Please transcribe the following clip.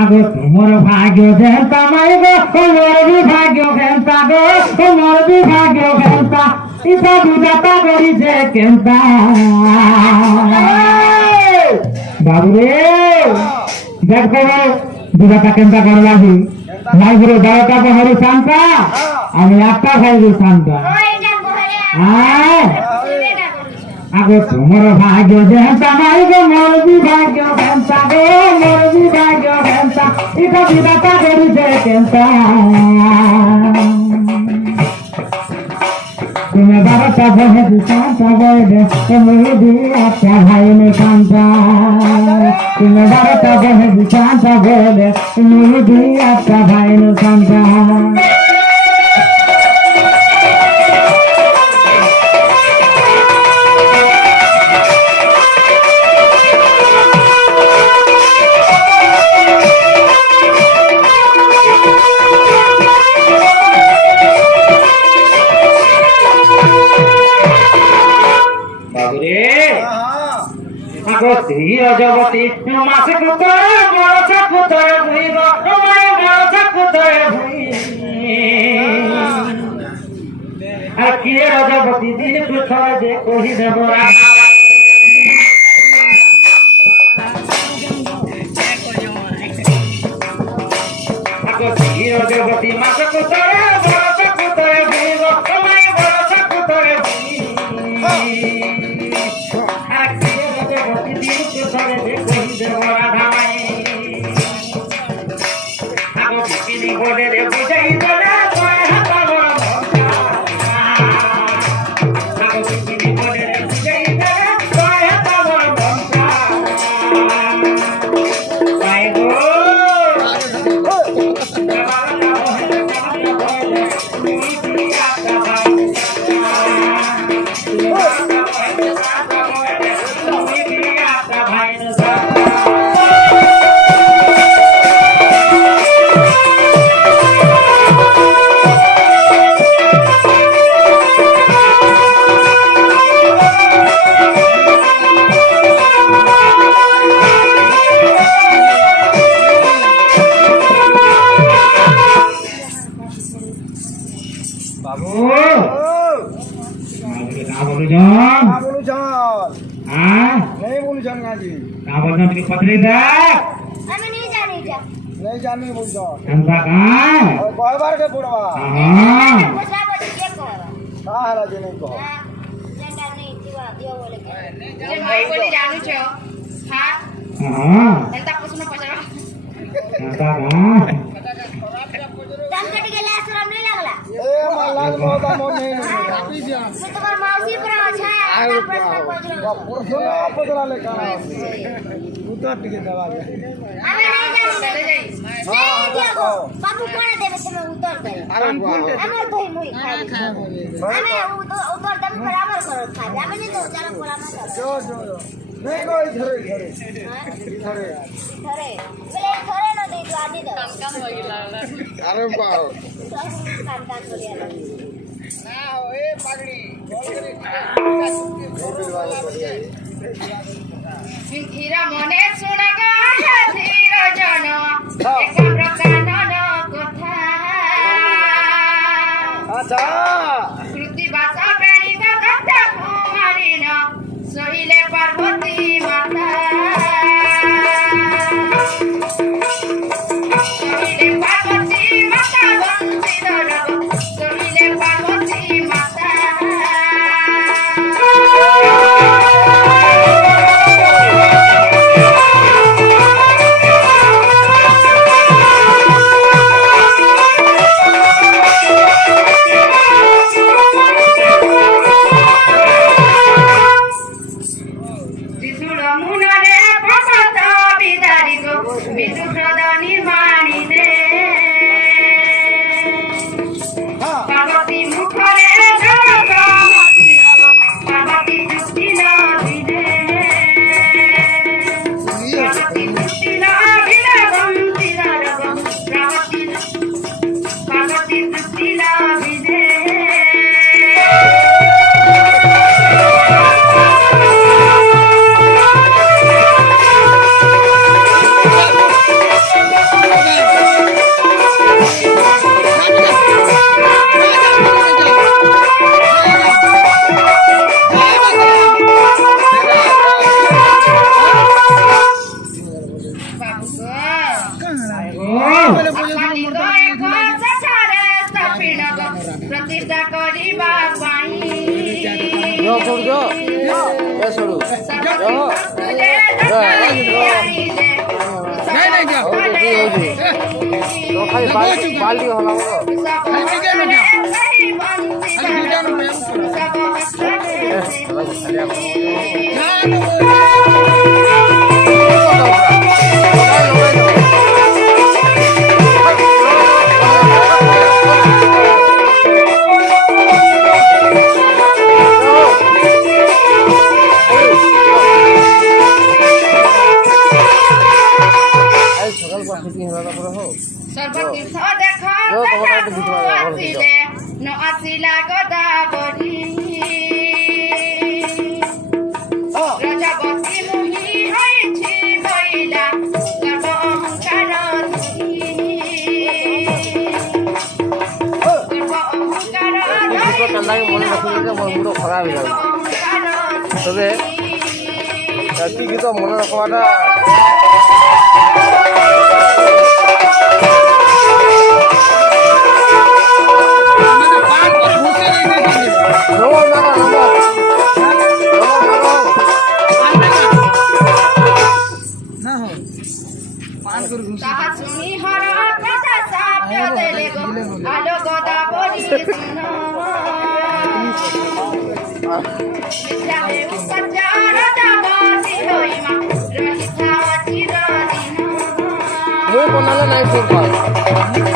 আগো তোমার ভাগ্য খেলতা মাই গো তোমার বিভাগ্য খেলতা গো তোমার বিভাগ্য খেলতা ইতা বিদাতা করিছে কেনতা বাবুরে দেখো বিদাতা কেনতা করলাহি নাই গুরু দাওটা বহরি শান্তা আমি একটা খাইবি শান্তা আগো তোমার ভাগ্য খেলতা মাই গো মোর বিভাগ্য খেলতা গো মোর বিভাগ্য খেলতা ইতা বিদাতা করিছে কেনতা তুমি বারোটা বহে শান্তা বহে তুমি দিয়াটা ভাই নে শান্তা তুমি বারোটা বহে শান্তা বহে তুমি দিয়াটা ভাই নে শান্তা জগতী মাসে কুতরে বড় কুতরে ভুই গো তোমায় বড় কুতরে ভুই আর কি জগতী দিন কুতরে যে কহি দেব জগতী মাসে কুতরে বড় কুতরে ভুই গো তোমায় বড় কুতরে ভুই पत्नी नहीं जानी बोलतो अंता काय कोई बार के पुडवा हां हां जे नहीं को लेंडा नहीं जीवा दियो बोले के जे नहीं बोली जानू छो हां हां एंता प्रश्न पचरा अंता काय दमकट गेला शरम नहीं लागला ए मला मोदा मोन नहीं कापी दिया मैं तुम्हार मौसी पर अच्छा है प्रश्न पचरा प्रश्न पचरा ले का उतर टिके दवा दे हमें नहीं जानू हां देखो बाबू कोने देबे तुम उतर दे हमें भाई मुई खाए हमें उतर दम बराबर करो खाए हमें नहीं दो चलो परामर्श जो नहीं कोई धरे बोले धरे न दे तो आदि दो कम हो गेला अरे बाप काम हो गया ना ए पगड़ी हीरा मने सुना गा धीर जन एक प्रकार कथा अच्छा श्रुति भाषा प्राणी का कथा कुमारी न सहिले पार्वती माता सहिले पार्वती माता बंशीधर सहिले पार्वती माता बाल्टी होला মনে রাখলে আমার মুড খারাপ হয়ে যাবে তবে কি তো মনে রাখাটা Muy ponerle en el